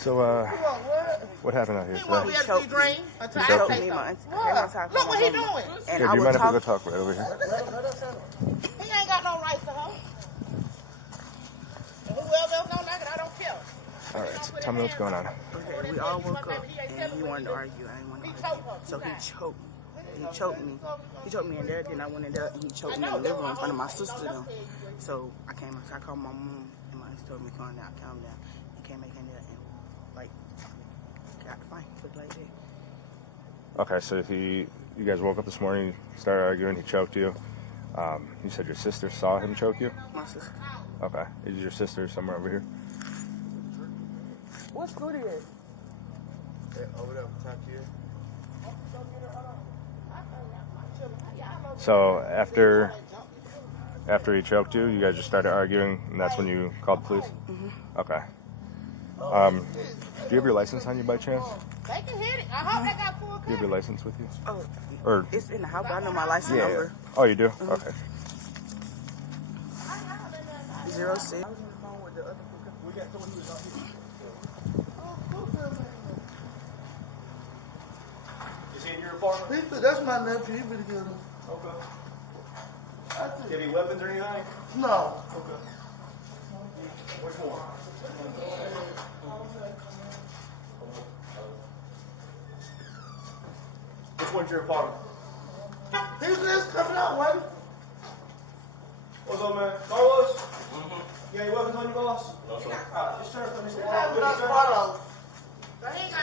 So, what happened out here today? He choked me. He choked me. My auntie, look what he doing. And do you mind if we go talk right over here? He ain't got no rights to her. And whoever else don't like it, I don't care. All right, so tell me what's going on. Okay, we all woke up and he wanted to argue. I didn't want to argue. So he choked me. He choked me. He choked me in there. Then I went in there and he choked me in the living room in front of my sister. Though. So I came outside. I called my mom and my auntie told me calm down, calm down. He came back in there and like got the fight, put it like that. Okay, so you guys woke up this morning, started arguing. He choked you. You said your sister saw him choke you. My sister. Okay, is your sister somewhere over here? What school is it? Over there, top here. So after he choked you, you guys just started arguing, and that's when you called the police? Mm-hmm. Okay. Do you have your license on you by chance? They can hit it. I hope they got full coverage. Do you have your license with you? Oh, or it's in the house, but I know my license number. Oh, you do? Mm-hmm. Okay. 06. Is he in your apartment? That's my nephew. He really good. Okay. Do you have any weapons or anything? No. Okay. Which one? Which one's your apartment? He's just coming out, waiting. What's up, man? Carlos? You got any weapons on you, boss? No, sir. Just turn from this He ain't got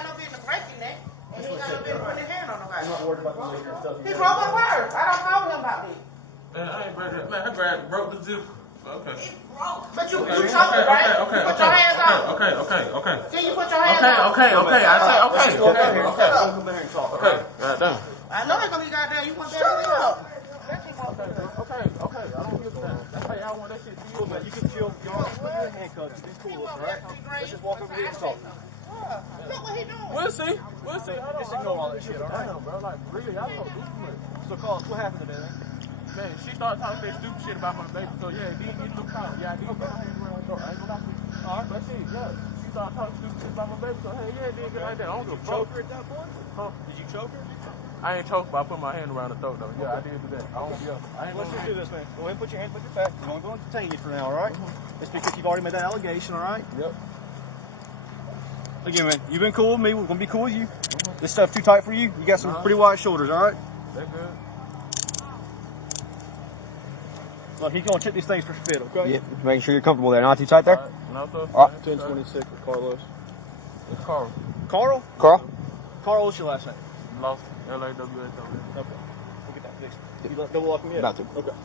no business breaking that. And he ain't got no business putting his hand on nobody. I'm not worried about the liquor and stuff. He broke my purse. I don't call him about this. Man, I ain't broke it. Man, I broke the zip. Okay. It's broke. But you choked it, right? Okay. Put your hands on. Okay. Then you put your hands on. Okay. I say okay. Come back here and talk. Okay. Goddamn. I know they're gonna be goddamn. You want that? Shut up. Okay. I don't give a damn. That's how y'all want that shit to you. Cool, man. You can chill. Y'all put your handcuffs. Be cool, all right? Let's just walk over here and talk. Look what he doing. We'll see. Just ignore all that shit, all right? Damn, bro. Like, really, I don't do too much. So, Carlos, what happened today, man? Man, she started talking that stupid shit about my baby. So, yeah, it did get a little caught. Yeah, I did get my hands around the door. I ain't gonna lie to you. All right. But shit, yeah. She started talking stupid shit about my baby. So, hey, yeah, it did get like that. I don't give a fuck. Choke her at that point? Huh? Did you choke her? I ain't choked, but I put my hand around the throat, though. Yeah, I did do that. I don't, yeah. I ain't Let's just do this, man. Go ahead and put your hands behind your back. We're going to detain you for now, all right? It's because you've already made that allegation, all right? Yep. Again, man, you've been cool with me. We're going to be cool with you. This stuff too tight for you. You got some pretty wide shoulders, all right? They're good. Look, he's going to check these things for fit, okay? Yeah, making sure you're comfortable there. Not too tight there? No, sir. All right. 1026 with Carlos. It's Carl. Carl? Carl? Carl, what's your last name? Lost. L-A-W-S. Okay. We'll get that fixed. You double lock him yet? About to. Okay.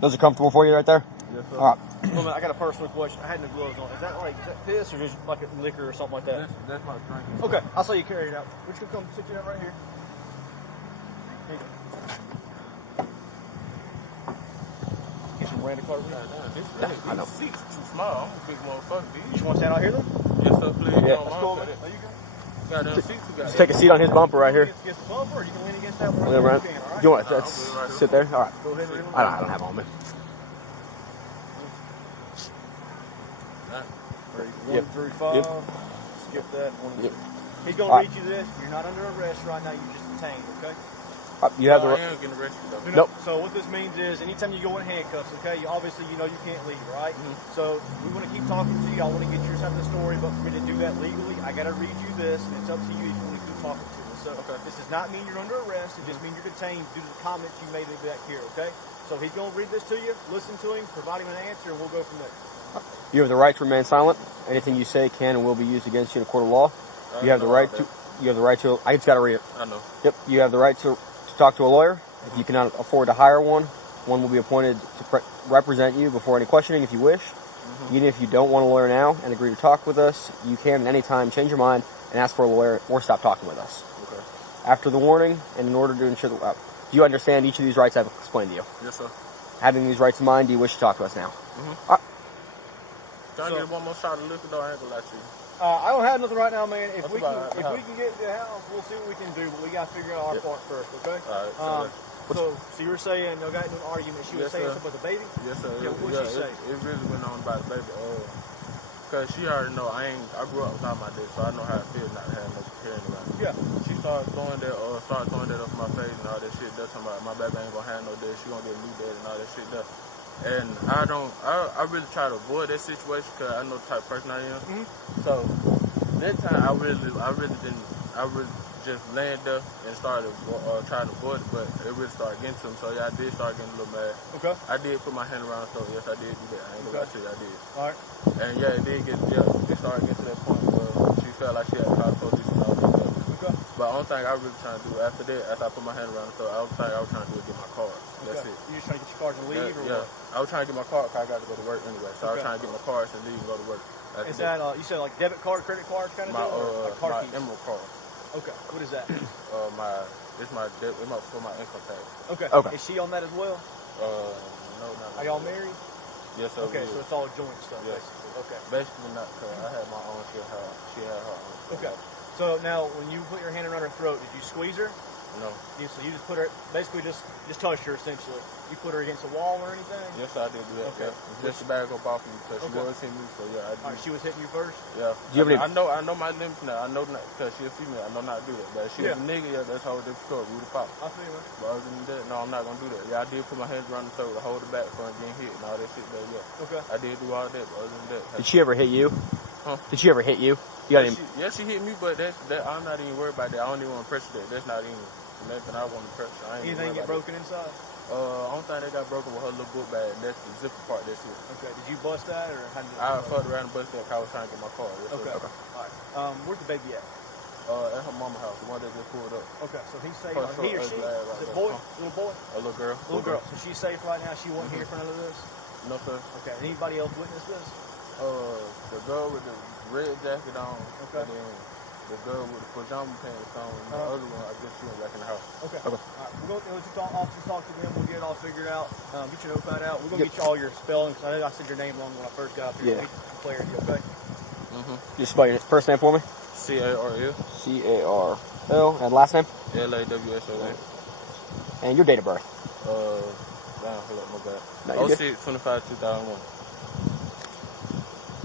Those are comfortable for you right there? Yes, sir. All right. Well, man, I got a personal question. I had no gloves on. Is that piss or just like a liquor or something like that? That's my drink. Okay, I'll say you carry it out. We're just gonna come sit you down right here. Here you go. Get some Miranda cards. I know. Seats too small. I'm a big motherfucker. You just want to stand out here then? Yes, sir, please. Yeah. That's Cool, man. There you go. Got them seats you got. Just take a seat on his bumper right here. Against the bumper, or you can lean against that one. Yeah, right. You can, all right? You want to sit there? All right. Go ahead and lean. I don't have on me. One through 5. Yep. Skip that. One and Yep. 2. He's gonna All read you this. You're not under arrest right now. You're just detained. Okay. You have the. I am getting arrested, though. Nope. So what this means is, anytime you go in handcuffs, okay, obviously you know you can't leave, right? So we want to keep talking to you. I want to get your side of the story, but for me to do that legally, I got to read you this, and it's up to you if you want to keep talking to us. So this does not mean you're under arrest. It just means you're detained due to the comments you made back here, okay? So he's going to read this to you, listen to him, provide him an answer, and we'll go from there. You have the right to remain silent. Anything you say can and will be used against you in a court of law. You have the right to. You have the right to. I just got to read it. I know. Yep. You have the right to talk to a lawyer. If you cannot afford to hire one, one will be appointed to represent you before any questioning if you wish. Even if you don't want a lawyer now and agree to talk with us, you can at any time change your mind and ask for a lawyer or stop talking with us. Okay. After the warning, and in order to ensure that do you understand each of these rights I've explained to you? Yes, sir. Having these rights in mind, do you wish to talk to us now? Can I get one more shot of liquor, though? I ain't gonna lie to you. I don't have nothing right now, man. If we can about get to the house, we'll see what we can do. But we got to figure out our part first, okay? All right. So you were saying y'all got into an argument. She was saying something about the baby. Yes, sir. Yeah, what'd she say? It really went on about the baby. Cause she already know I grew up without my dick, so I know how it feels not to have no carrying around. Yeah. She started throwing that up in my face and all that shit. That's talking about my baby ain't gonna have no dick. She gonna get a new dad and all that shit there. And I really try to avoid that situation because I know the type of person I am. Mm-hmm. So that time I really just laying there and started trying to avoid it, but it really started getting to me. So yeah, I did start getting a little mad. Okay. I did put my hand around, so yes, I did do that. I ain't gonna lie to you, I did. All right. And yeah, it did get it started getting to that point where she felt like she had to call the police and all that stuff. Okay. But the only thing I really trying to do after that, after I put my hand around the throat, I was trying to do is get my car. That's Okay. it. You just trying to get your cars and leave, or Yeah. what? I was trying to get my car because I got to go to work anyway. So I was Okay. trying to get my cars and leave and go to work. Is that you said like debit card, credit card kind of my deal, or like car my keys? emerald car? Okay. What is that? It's for my income tax. Okay. Okay. Is she on that as well? No, not. Are y'all married? Yes, sir. Okay, so it's all joint stuff, Yes. basically. Okay. Basically not, cause I had my own. She had her own. Okay. So now, when you put your hand around her throat, did you squeeze her? No. So you just put her, basically just touched her essentially. You put her against a wall or anything? Yes, I did do that. Okay. Yeah. Just to back up off me because she was hitting me. So yeah, I did. All right, she was hitting you first? Yeah. Do you have any- I know my limits now. I know not because she's a female. I know not to do that. But if she was a nigga, yeah, that's how it's difficult. We would have fought. I feel you, man. But other than that, no, I'm not gonna do that. Yeah, I did put my hands around the throat to hold her back from getting hit and all that shit. But yeah. Okay. I did do all that. But other than that, Did she ever hit you? Huh? Did she ever hit you? You got any? She hit me, but that I'm not even worried about that. I don't even want to pressure that. That's not even nothing I want to pressure. I ain't Anything get broken inside? Only thing that got broken was her little book bag. That's the zipper part. That's it. Okay. Did you bust that, or how did you? I fucked around and busted that 'cause I was trying to get my car. That's Okay. it. Okay. All right. Where's the baby at? At her mama house, the one that just pulled up. Okay. So he's safe. First He or floor, she? right Is it there. boy? Little boy? A little girl. Little girl. So she's safe right now. She wasn't here for none of this. No sir. Okay. Anybody else witness this? The girl with the red jacket on. Okay. And then the girl with the pajama pants on. And the other one, I guess she went back in the house. Okay. Okay. All right. We're going to let you officers talk to them. We'll get it all figured out. Get your notepad out. We're going to get you all your spelling, because I know I said your name wrong when I first got up here. Yeah. Get some clarity, okay? Just spell your first name for me. CARL. CARL. And last name? LAWSON. And your date of birth. Damn, hold up, my bad. No, you're good. 06/25/2001.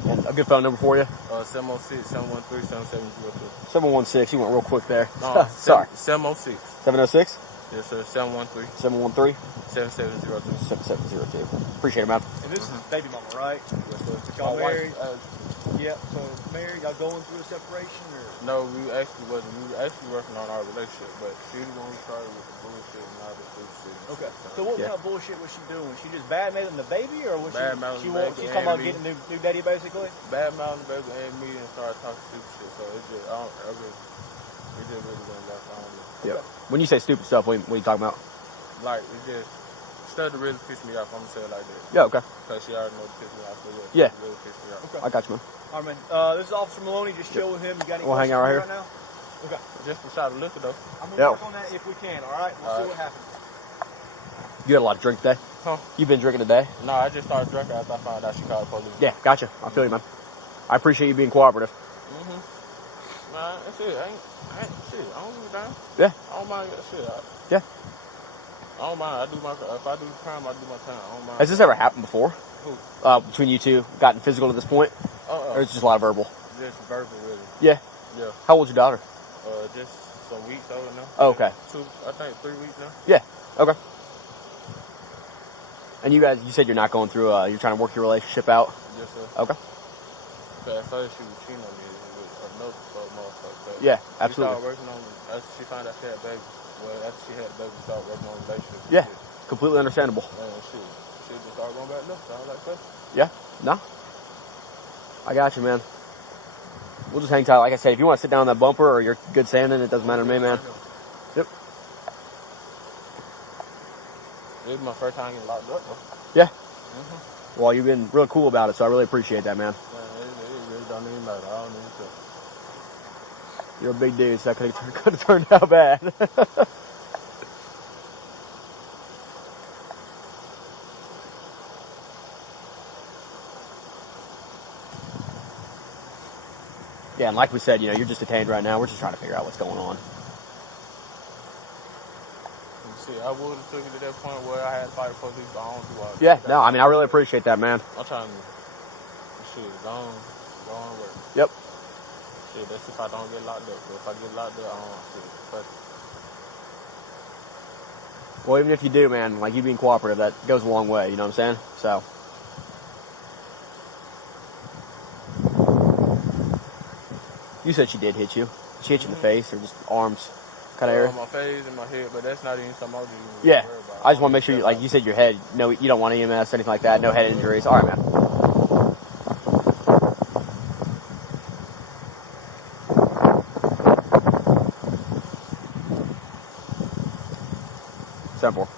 And a good phone number for you? 706-713-7702. 716. You went real quick there. No, Sorry. 706. 706? Yes, sir. 713. 713? 7702. 7702. Appreciate it, man. And this is baby mama, right? Yes, sir. Y'all My wife, married? Yeah. So married, y'all going through a separation, or? no, we actually wasn't. We were actually working on our relationship, but she was the one who started with the bullshit and all the stupid shit. Okay. So what kind of bullshit was she doing? Was she just bad-mouthing the baby, or was Bad-mouthing she's the baby talking about and getting new daddy, basically? Bad mouthing the baby and me and started talking stupid shit. So it just, it just really went left. I don't know. Yeah. When you say stupid stuff, what are you talking about? Like, it just started to really piss me off. I'm gonna say it like that. Yeah, okay. Because she already know to piss me off. So Yeah. It really pissed me off. Okay. I got you, man. All right, man. This is Officer Maloney. Just chill with him. You got any We'll hang out questions right now? Okay. Just a shot of liquor though. I'm gonna work on that if we can. All right. We'll see what happens. You had a lot of drink today? Huh? You've been drinking today? No, I just started drinking after I found out she called the police. Yeah, gotcha. I feel you, man. I appreciate you being cooperative. Nah, that's it. I ain't shit. I don't give a damn. Yeah. I don't mind that shit. Yeah. I don't mind. If I do the crime, I do my time. I don't mind. Has this ever happened before? Who? Between you two, gotten physical to this point? Or it's just a lot of verbal? Just verbal, really. Yeah. Yeah. How old's your daughter? Just some weeks older now. Oh, okay. 3 weeks now. Yeah. Okay. And you guys, you said you're not going through, you're trying to work your relationship out? Yes, sir. Okay. Because at first she was cheating on me with another motherfucker. Yeah, absolutely. She started working on, after she found out she had a baby. Well, after she had a baby, we started working on a relationship. Yeah. Completely understandable. And shit. She just started going back left. Sound like that. Yeah. No. I got you, man. We'll just hang tight. Like I said, if you want to sit down on that bumper or you're good sanding, it doesn't matter to me, man. Yep. This is my first time getting locked up, though. Yeah. Well, you've been real cool about it, so I really appreciate that, man. Yeah, it really don't even matter. I don't even care. You're a big dude, so that could have turned out bad. Yeah, and like we said, you're just detained right now. We're just trying to figure out what's going on. See, I would have took it to that point where I had to fight the police, but I don't do all that. Yeah, no, I mean, I really appreciate that, man. I'm trying to, shit, gone. go on to work. Yep. Shit, that's if I don't get locked up. But if I get locked up, I don't shit. Fuck it. Well, even if you do, man, like you being cooperative, that goes a long way. You know what I'm saying? So. You said she did hit you. She hit you in the face or just arms kind of area? My face and my head, but that's not even something I was even Yeah. worried about. I just want to make sure, like you said, your head. No, you don't want EMS, anything like that. No head injuries. All right, man. Simple.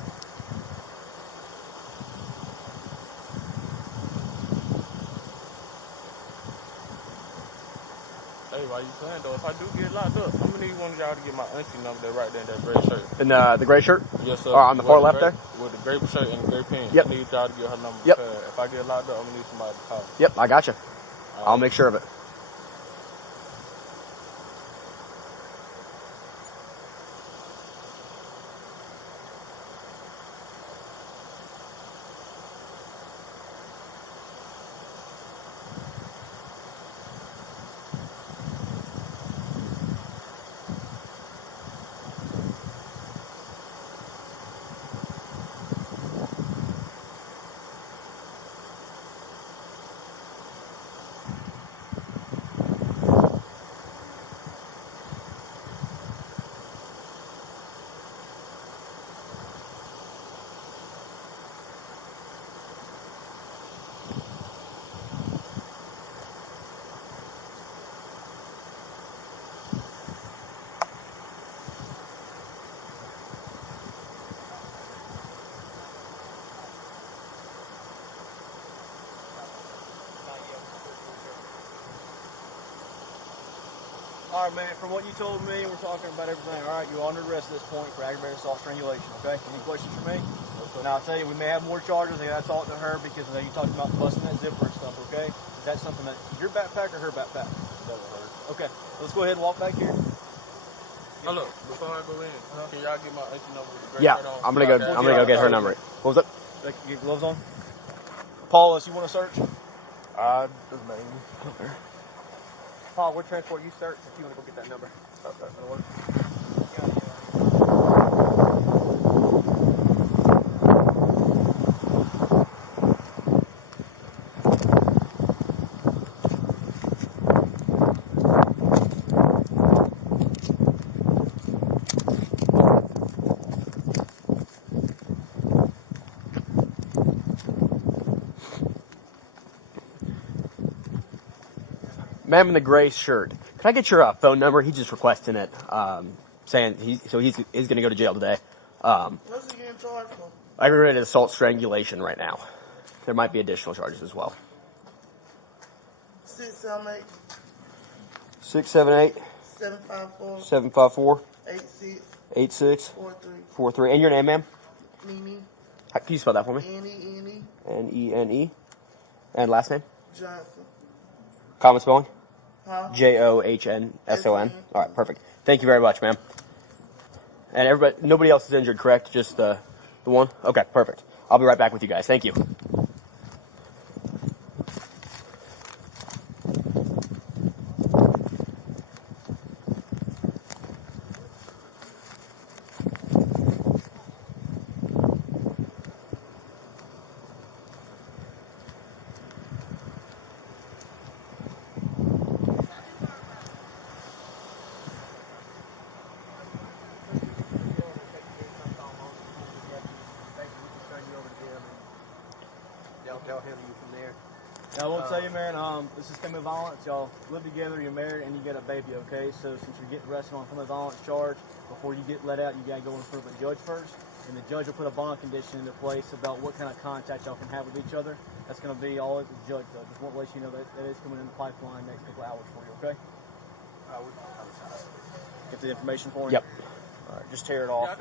Hey, why you saying though? If I do get locked up, I'm gonna need one of y'all to get my auntie number that right there in that gray shirt. In the gray shirt? Yes, sir. Or on the far left there? With the gray shirt and the gray pants. Yep. I need y'all to get her number. Yep. If I get locked up, I'm gonna need somebody to call. Yep, I got you. I'll make sure of it. All right, man, from what you told me, we're talking about everything. All right, you're under arrest at this point for aggravated assault strangulation, okay? Any questions for me? Now, I'll tell you, we may have more charges. I got to talk to her because you talked about busting that zipper and stuff, okay? Is that something that your backpack or her backpack? That was her. Okay, let's go ahead and walk back here. Oh, look, before I go in, can y'all get my auntie number with the gray Yeah, shirt on? I'm gonna go get her number. What was it? Get gloves on. Paul, unless you want to search. Doesn't matter to me. Okay. Paul, we'll transport you search if you want to go get that number. That'll work. Man in the gray shirt. Can I get your phone number? He's just requesting it, saying he's gonna go to jail today. What's he getting charged for? Aggravated assault strangulation right now. There might be additional charges as well. 678 678 754 754 86 86 43 43. And your name, ma'am? Nene Can you spell that for me? Nene Nene. And last name? Johnson. Common spelling? Huh? Johnsson. All right, perfect. Thank you very much, ma'am. And everybody, nobody else is injured, correct? Just the one? Okay, perfect. I'll be right back with you guys. Thank you. They'll handle you from there. Now, I will tell you, man, this is family violence. Y'all live together, you're married, and you get a baby, okay? So since you're getting arrested on family violence charge, before you get let out, you got to go in front of a judge first. And the judge will put a bond condition into place about what kind of contact y'all can have with each other. That's going to be all that the judge does. Just want to let you know that is coming in the pipeline next couple hours for you, okay? Get the information for you? Yep. All right, just tear it off.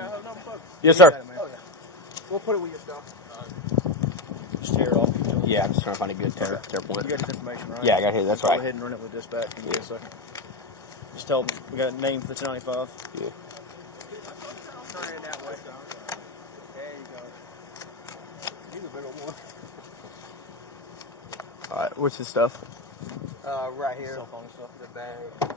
Yes, sir. We'll put it with your stuff. Just tear it off. Yeah, I'm just trying to find a good tear point. You got this information, right? Yeah, I got here. That's Go right. ahead and run it with dispatch. Give me a second. Just tell them we got a name for the 295. Yeah. Turn it that way. There you go. He's a bigger one. All right, what's his stuff? Right here. Cell phone and stuff. The bag.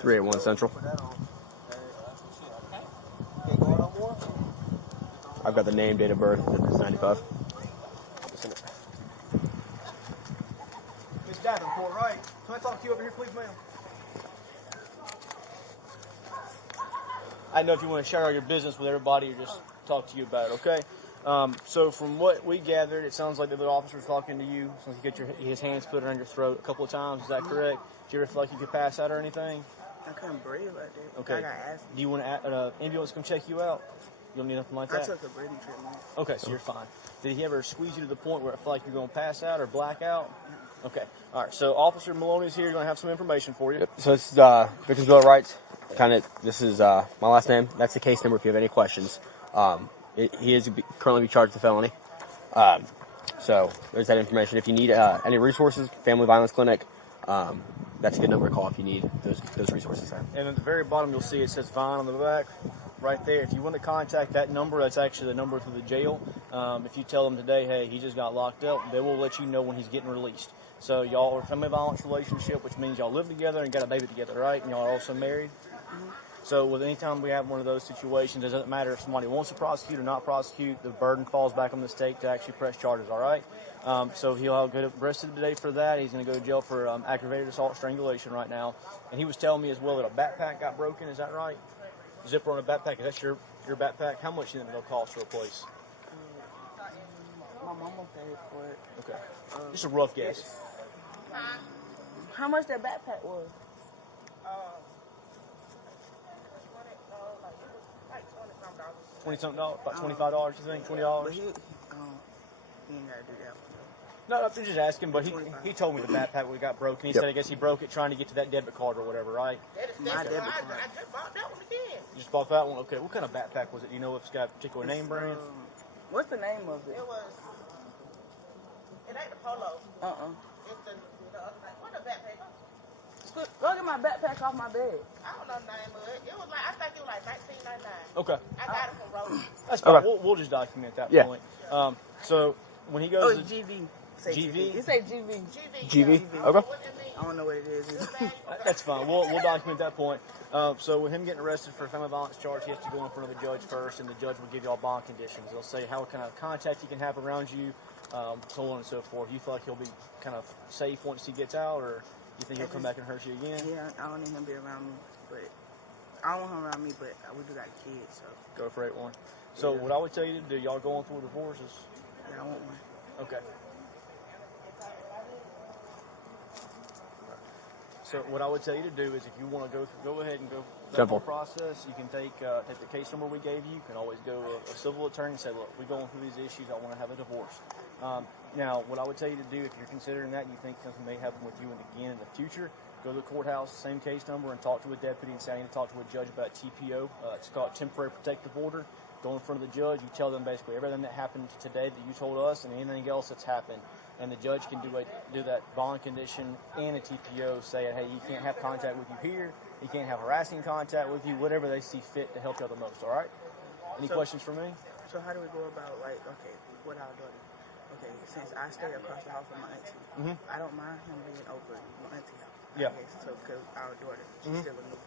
381 Central. I've got the name, date of birth, 95. Miss Davenport, right? Can I talk to you over here, please, ma'am? I don't know if you want to share all your business with everybody or just talk to you about it, okay? So from what we gathered, it sounds like the other officer's talking to you. Sounds like you get his hands put around your throat a couple of times. Is that correct? Do you ever feel like you could pass out or anything? I couldn't breathe like that. Okay. I got asthma. Do you want an ambulance to come check you out? You don't need nothing like that? I took a breathing treatment. Okay, so you're fine. Did he ever squeeze you to the point where it felt like you're going to pass out or black out? Okay. All right, so Officer Maloney's here. You're going to have some information for you. Yep. So this is Victim's Bill of Rights. This is my last name. That's the case number if you have any questions. He is currently be charged with a felony. So there's that information. If you need any resources, Family Violence Clinic, that's a good number to call if you need those resources there. And at the very bottom, you'll see it says Vine on the back, right there. If you want to contact that number, that's actually the number to the jail. If you tell them today, hey, he just got locked up, they will let you know when he's getting released. So y'all are a family violence relationship, which means y'all live together and got a baby together, right? And y'all are also married. So with any time we have one of those situations, it doesn't matter if somebody wants to prosecute or not prosecute, the burden falls back on the state to actually press charges, all right? So he'll get arrested today for that. He's going to go to jail for aggravated assault strangulation right now. And he was telling me as well that a backpack got broken, is that right? Zipper on a backpack, is that your backpack? How much do you think it'll cost to replace? My mama paid for it. Okay. Just a rough guess. How much that backpack was? $20-something, about $25, you think? $20? But he ain't gotta do that one. No, I'm just asking, but he told me the backpack got broken. He said, I guess he broke it trying to get to that debit card or whatever, right? My debit card. I just bought that one again. You just bought that one? Okay. What kind of backpack was it? Do you know if it's got a particular name brand? What's the name of it? It ain't the Polo. It's the other name. What the backpack? Go get my backpack off my bed. I don't know the name of it. It was like, I think it was like $19.99. Okay. I got it from Rose. That's fine. Okay. We'll just document that Yeah. point. So when he Oh, goes it's to GV. Say GV? You say GV. GV? Yeah. Okay. What that mean? I don't know what it is. that's fine. We'll document that point. So with him getting arrested for a family violence charge, he has to go in front of a judge first, and the judge will give y'all bond conditions. They'll say how kind of contact he can have around you, so on and so forth. You feel like he'll be kind of safe once he gets out, or you think he'll come back and hurt you again? Yeah, I don't need him to be around me, but I don't want him around me, but we do got kids, so. Go for 8-1. So what I would tell you to do, y'all going through divorces? Yeah, I want one. Okay. So what I would tell you to do is, if you want to go ahead and go that whole process. You can take the case number we gave you. You can always go to a civil attorney and say, look, we're going through these issues. I want to have a divorce. Now, what I would tell you to do, if you're considering that, and you think something may happen with you again in the future, go to the courthouse, same case number, and talk to a deputy and say, I need to talk to a judge about TPO. It's called Temporary Protective Order. Go in front of the judge. You tell them basically everything that happened today that you told us and anything else that's happened. And the judge can do that bond condition and a TPO saying, hey, you can't have contact with you here. You can't have harassing contact with you, whatever they see fit to help you out the most, all right? Any questions for me? So how do we go about, like, okay, with our daughter? Okay, since I stay across the house from my auntie, I don't mind him being over my auntie house. Yeah. I guess, so, because our daughter, she's still a newborn.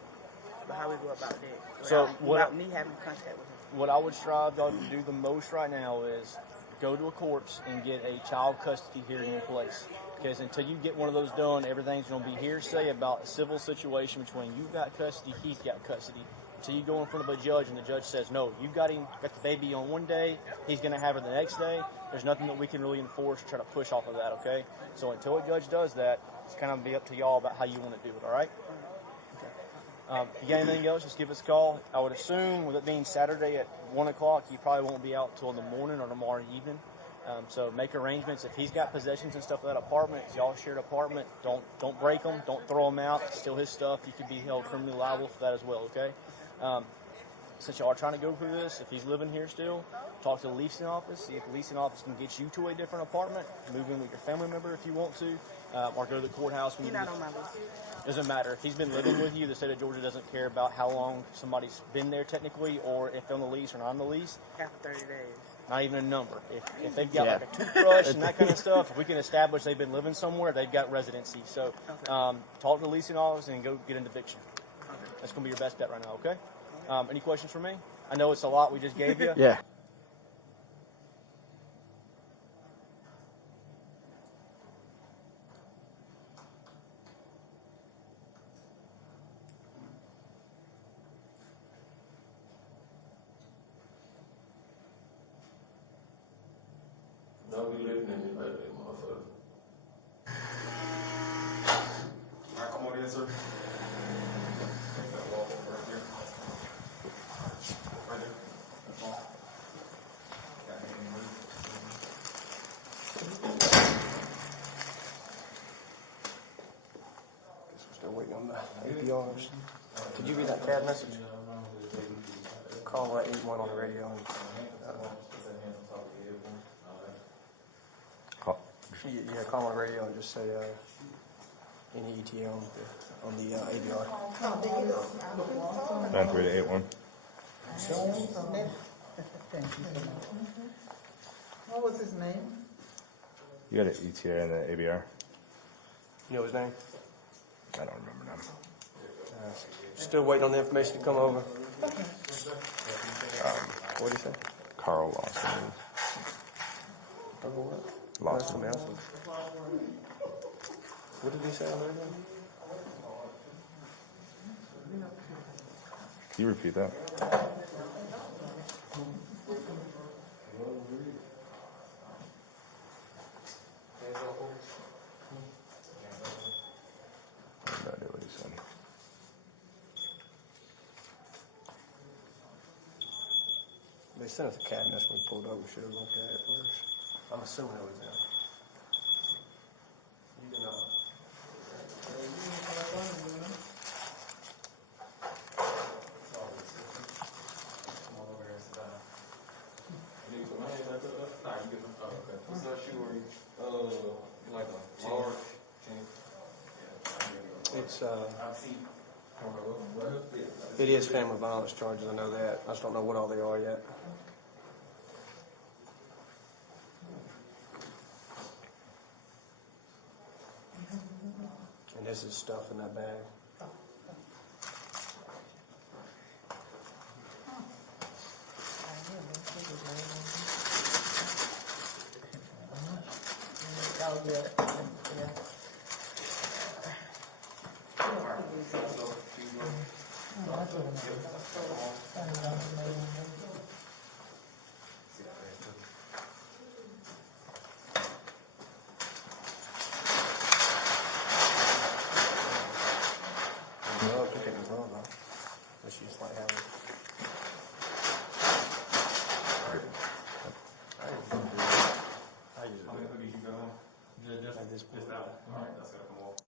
But how we go about that without me having contact with him? What I would strive to do the most right now is go to a courts and get a child custody hearing in place. Because until you get one of those done, everything's going to be hearsay about a civil situation between you've got custody, he's got custody. Until you go in front of a judge and the judge says, no, you got the baby on one day, he's going to have her the next day, there's nothing that we can really enforce or try to push off of that, okay? So until a judge does that, it's kind of be up to y'all about how you want to do it, all right? If you got anything else, just give us a call. I would assume, with it being Saturday at 1 o'clock, you probably won't be out till in the morning or tomorrow evening. So make arrangements. If he's got possessions and stuff in that apartment, it's y'all shared apartment. Don't break them. Don't throw them out. It's still his stuff. You could be held criminally liable for that as well, okay? Since y'all are trying to go through this, if he's living here still, talk to the leasing office. See if the leasing office can get you to a different apartment. Move in with your family member if you want to. Or go to the courthouse. You're not on my list. Doesn't matter. If he's been living with you, the state of Georgia doesn't care about how long somebody's been there technically, or if they're on the lease or not on the lease. After 30 days. Not even a number. If they've got like a toothbrush and that kind of stuff, if we can establish they've been living somewhere, they've got residency. So talk to the leasing office and go get an eviction. That's going to be your best bet right now, okay? Any questions for me? I know it's a lot we just gave you. Yeah. Don't be looking at me like that, motherfucker. Alright, come on in, sir. Walk over right there. Right there. That's all. Got anything to move? Guess we're still waiting on the APRs. Did you read that CAD message? Call 81 on the radio. And, yeah, call on the radio and just say any ETA on the APR. 93881. What was his name? You got an ETA and the ABR? You know his name? I don't remember now. Still waiting on the information to come over. What did he say? Carl Lawson. Oh, what? Lawson. That's somebody else. What did he say on there again? Can you repeat that? I have no idea what he said. They sent us a CAD mess when we pulled up. We should have looked at it first. I'm assuming it was them. You can, What's that shoe wearing? Like a large chain. it's it is family violence charges. I know that. I just don't know what all they are yet. And this is stuff in that bag. Gloves, you take the gloves off. Let's just like have it. I usually do How many it. hoodies you got on? At this point. Alright, that's gotta come off.